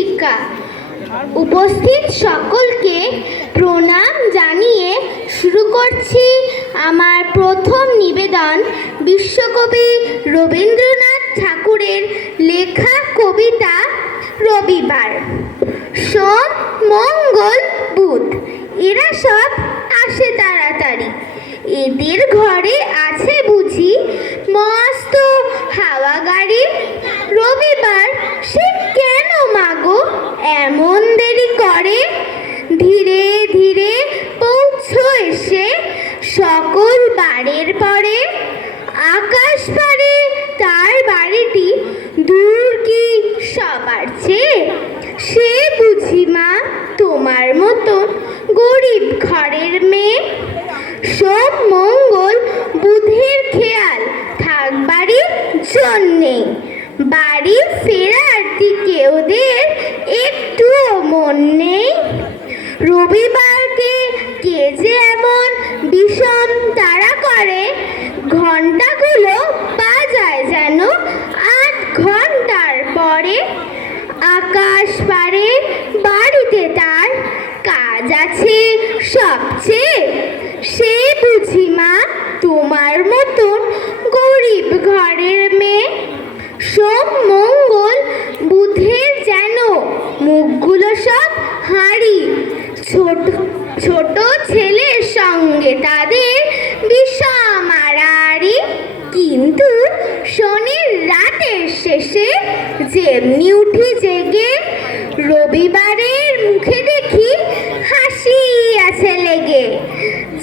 শিক্ষা। উপস্থিত সকলকে প্রণাম জানিয়ে শুরু করছি আমার প্রথম নিবেদন বিশ্বকবি রবীন্দ্রনাথ ঠাকুরের লেখা কবিতা রবিবার। সোম, মঙ্গল, বুধ এরা সব আসে তাড়াতাড়ি। এদের ঘরে আছে বুঝি মস্ত হাওয়া গাড়ি। রবিবার সে কেন মাগো এমন দেরি করে? ধীরে ধীরে পৌঁছো এসে সকল বাড়ির পরে। আকাশ পারে তার বাড়িটি দূর কি সবার চেয়ে? সে বুঝি মা তোমার মতো গরিব ঘরের মেয়ে। সোম, মঙ্গল, বুধের খেয়াল থাকবারই জন্যে। বাড়ি ফেরার দিকে ওদের একটুও মন নেই। রবিবারকে কে যে এমন বিষম তাড়া করে, ঘন্টাগুলো বাজায় যেন 8 ঘন্টার পরে। আকাশ পারে বাড়িতে তার কাজ আছে সবচেয়ে। সে বুঝি মা তোমার মতন গরিব ঘরের মেয়ে। সোম, মঙ্গল, বুধের যেন মুখগুলো সব হাঁড়ি। ছোট ছোট ছেলের সঙ্গে তাদের বিষম আড়াআড়ি। কিন্তু শনির রাতের শেষে যেমনি উঠি জেগে, রবিবারের মুখে দেখি হাসি আছে লেগে।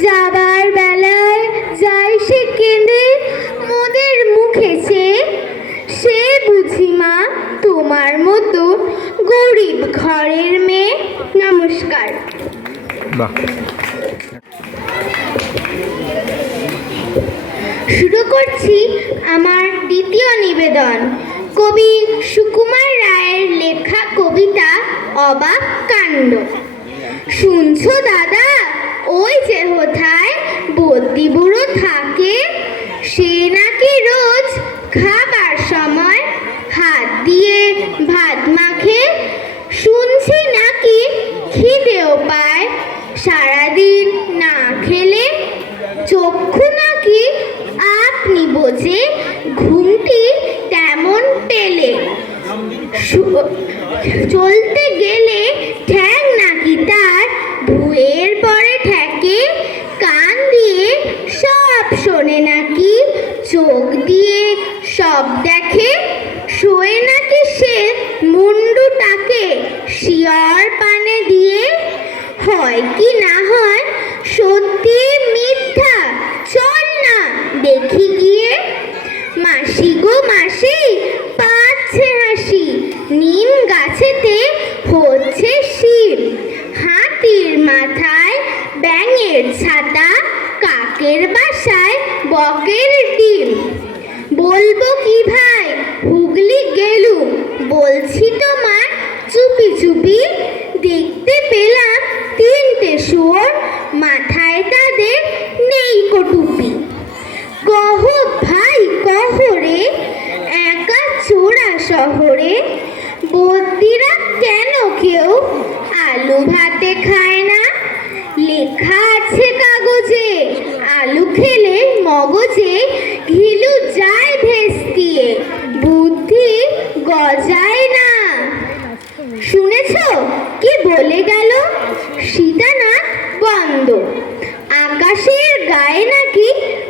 যাবার বেলায় যায় সে কেঁদে মোদের মুখে চেয়ে। সে বুঝি মা তোমার মতো গরিব ঘরের মেয়ে। নমস্কার। শুরু করছি আমার দ্বিতীয় নিবেদন কবি সুকুমার রায়ের লেখা কবিতা অবাক কাণ্ড। শুনছো দাদা, ওই যে কোথায় বদ্যি বুড়ো থাকে, সে নাকি রোজ খাবার সময় হাত দিয়ে ভাত মাখে। শুনছি নাকি খিদেও পায় সারাদিন না খেলে। চক্ষু নাকি আপনি বোঝে ঘুমটি তেমন পেলে। চলতে গেলে ঠ্যাং নাকি তার ভুঁয়ের পরে ঠেকে। কান দিয়ে সব শোনে নাকি, চোখ দিয়ে সব দেখে। শোয়ে নাকি সে মুন্ডুটাকে শিয়র পানে দিয়ে। হয় কি না হয় সত্যি মিথ্যা, চল না দেখি গিয়ে। মাসি গো মাসি পাচ্ছে হাসি, নিম গাছেতে হচ্ছে শিম। হাতির মাথায় ব্যাঙের ছাতা, কাকের বাসায় বকের ডিম। বলবো কি ভাই হুগলি গেলুম, বলছি তোমার চুপি চুপি। দেখতে পেলাম 3টে শুয়োর, মাথায় তাদের নেই টুপি। কহ ভাই কহ রে, একা চোরা শহরে বদ্যিরা কেন কেউ আলু ভাতে খায় না? লেখা আছে কাগজে আলু খেলে মগজে ঘিলু যায় ভেস্তিয়ে, বুদ্ধি গজায় না। শুনেছ কি বলে গেল সীতানাথ বন্ধ? আকাশের গায়ে নাকি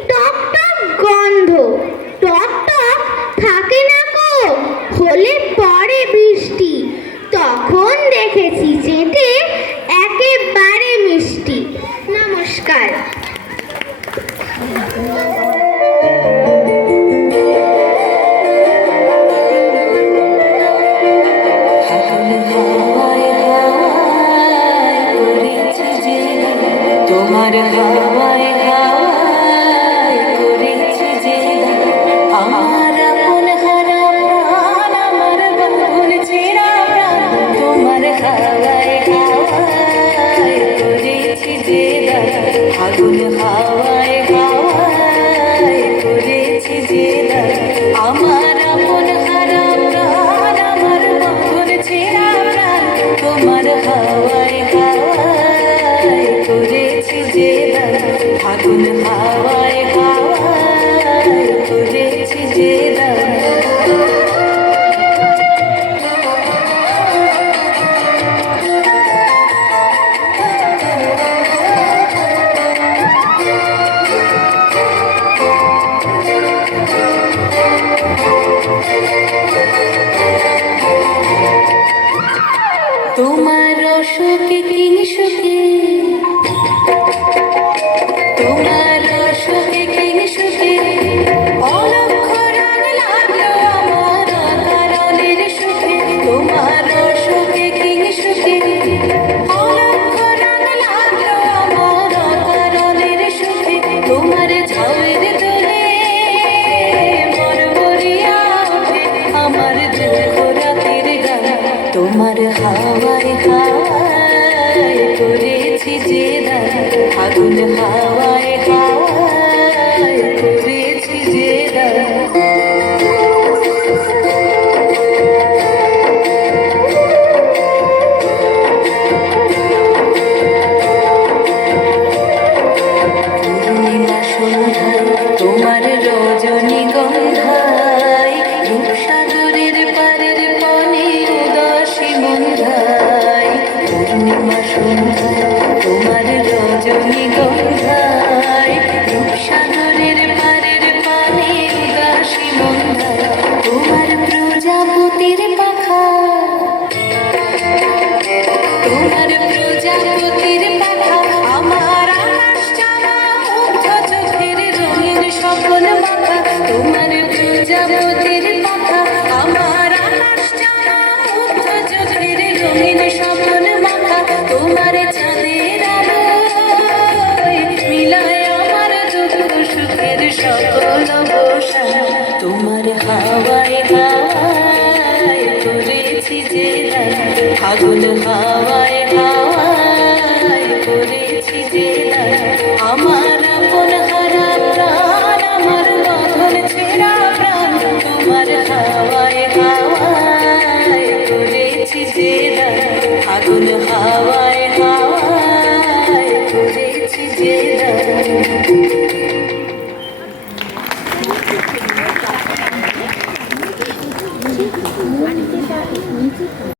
টক টক গন্ধ। টক টক থাকে না কো, হলে পরে বৃষ্টি। তখন দেখেছি যেতে একেবারে মিষ্টি। নমস্কার। তোমার হাওয়ায় হাওয়ায় করেছি যে আমার আপন হারা প্রাণ, আমার বাঁধন ছেঁড়া প্রাণ। তোমার হাওয়ায় হাওয়ায় করেছি যে আগুন, হাওয়ায় হাওয়ায় করেছি যে আমার আপন হারা প্রাণ, আমার বাঁধন ছেঁড়া প্রাণ। আগুন হাওয়ায় হাওয়ায় করেছি যে দান। তোমার অসুখে কি সুখে, তোমার অসুখে কি সুখে, অলক্ষ রাগ লাগলো আমার কারণের সুখে। তোমার অসুখে কি সুখে, অলক্ষ রাগ লাগলো আমার কারণের সুখে। তোমার ঝাউয়ের দোলে মরমরিয়া ওঠে আমার দুঃখ রাতের গান। তোমার হাওয়ায় হাওয়ায় করেছি যে দান, আগুন হাওয়ায় হাওয়ায় করেছি যে দান। পূর্ণিমা সন্ধ্যায় তোমার রজনীগন্ধায়, রূপসাগরের পারের পানে উদাসী মন্ধায়। পূর্ণিমা সন্ধ্যায় তোমার রজনীগন্ধায়, রূপসাগরের পারের পানে উদাসী মন্ধায়। তোমার প্রজাপতির পাখা, তোমার প্রজাপতির পাখা আমার আকাশ চাওয়া মুগ্ধ চোখের রঙিন স্বপ্ন মাখা। তোমার প্রজাপতির পাখা আমার আকাশ চাওয়া মুগ্ধ চোখের রঙিন স্বপ্ন মাখা। তোমার চাঁদের আলোয় মিলায় আমার দুঃখ সুখের সকল অবসান। তোমার হাওয়ায় হাওয়ায় করেছি যে দান, আগুন হাওয়ায় হাওয়ায় করেছি যে দান। আমার আপন হারা প্রাণ, আমার বাঁধন ছেঁড়া প্রাণ, তোমার হাওয়ায় হাওয়ায় করেছি যে দান, আগুন হাওয়ায়